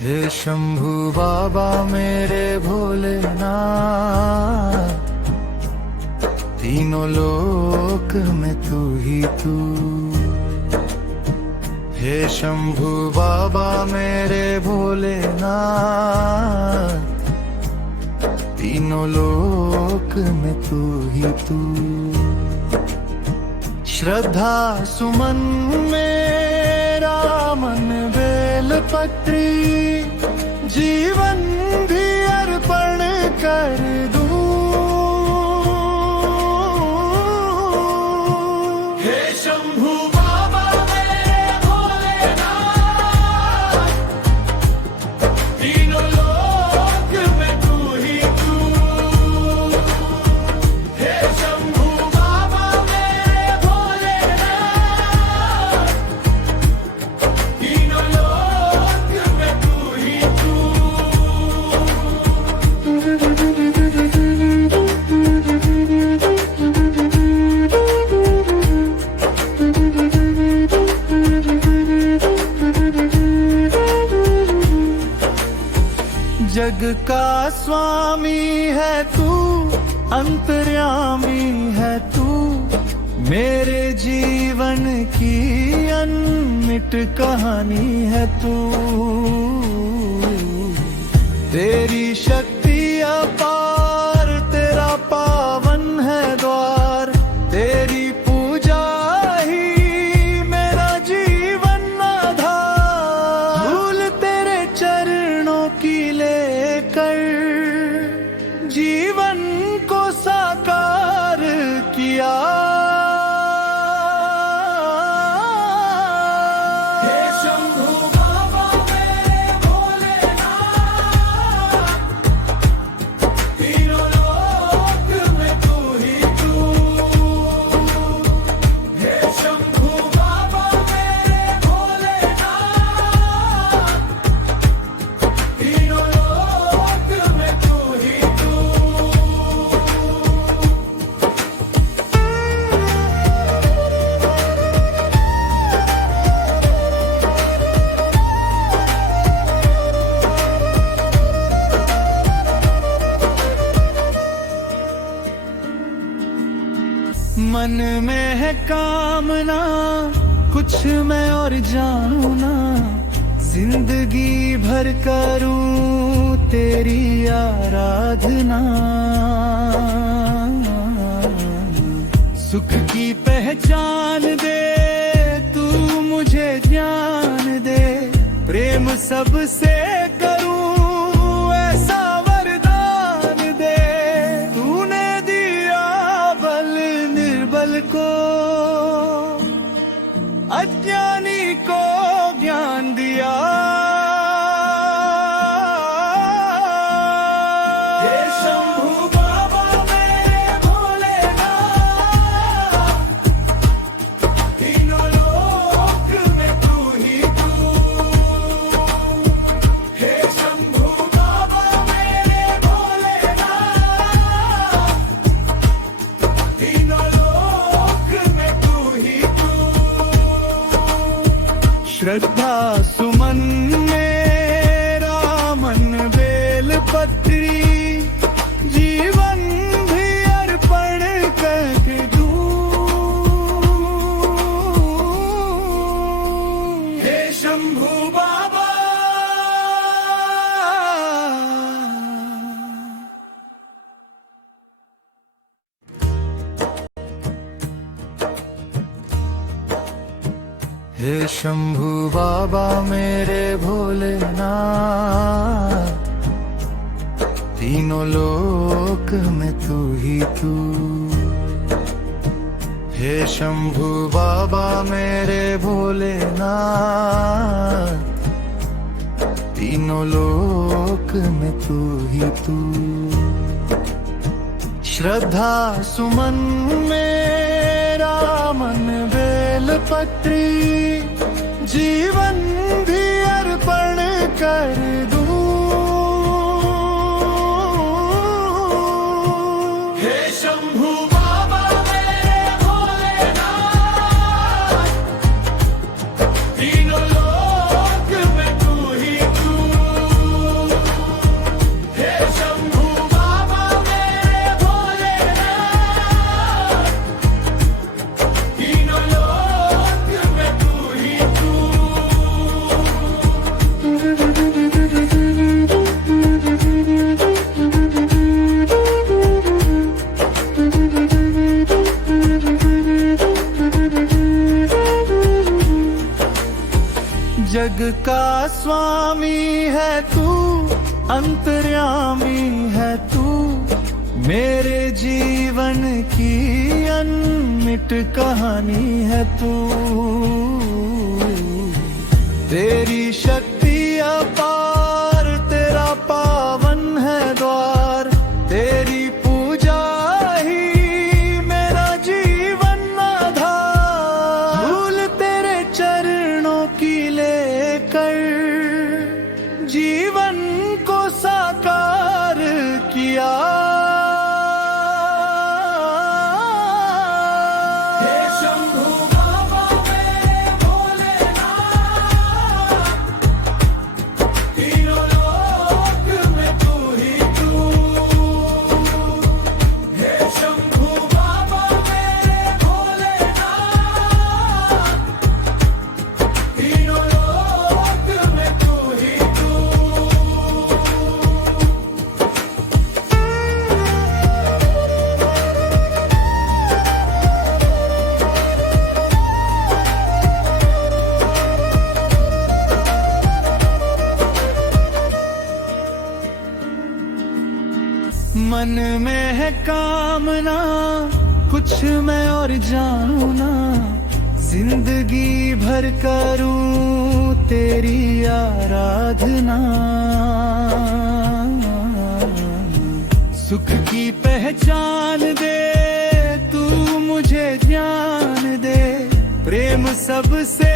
हे शंभू बाबा मेरे भोलेनाथ, तीनों लोक में तू ही तू। हे शंभू बाबा मेरे भोलेनाथ, तीनों लोक में तू ही तू। श्रद्धा सुमन मेरा मन बेलपत्री, जीवन भी अर्पण कर दूं। हे शंभू बाबा मेरे भोलेनाथ, तीनों लोक में तू ही तू। हे शंभू बाबा मेरे भोलेनाथ, तीनों लोक में तू ही तू। जग का स्वामी है तू, अंतर्यामी है तू, मेरे जीवन की अनमिट कहानी है तू। तेरी शक्ति अपार, तेरा पावन है द्वार, तेरी पूजा ही मेरा जीवन आधार। भूल तेरे चरणों की लेकर जीवन को साकार किया। हे शंभू बाबा मेरे भोलेनाथ, तीनों लोक में तू ही तू। हे शंभू बाबा मेरे भोलेनाथ, तीनों लोक में तू ही तू। मन में है कामना, कुछ मैं और जानू ना, जिंदगी भर करूं तेरी आराधना। सुख की पहचान दे तू, मुझे ज्ञान दे, प्रेम सबसे करूं ऐसा वरदान दे। तूने दिया बल निर्बल को, अज्ञानी को ज्ञान दिया। हे शंभू बाबा मेरे भोलेनाथ, तीनों लोक में तू ही तू। हे शंभू बाबा मेरे भोलेनाथ, तीनों लोक में तू ही तू। श्रद्धा सुमन मेरा मन बेलपत्री, जीवन भी अर्पण कर दूं। हे शंभू बाबा हे शंभू बाबा मेरे भोलेनाथ, तीनों लोक में तू ही तू। हे शंभू बाबा मेरे भोलेनाथ, तीनों लोक में तू ही तू। श्रद्धा सुमन मेरा मन बेलपत्री, जीवन भी अर्पण कर दूं। हे शंभू बाबा मेरे भोलेनाथ, तीनों लोक में तू ही तू। जग का स्वामी है तू, अंतर्यामी है तू, मेरे जीवन की अनमिट कहानी है तू। तेरी शक्ति अपार, तेरा पावन है द्वार, तेरी पूजा ही मेरा जीवन आधार। धूल तेरे चरणों की लेकर जीवन को साकार किया। मन में है कामना, कुछ मैं और जानूं ना, जिंदगी भर करूं तेरी आराधना। सुख की पहचान दे तू मुझे ज्ञान दे, प्रेम सबसे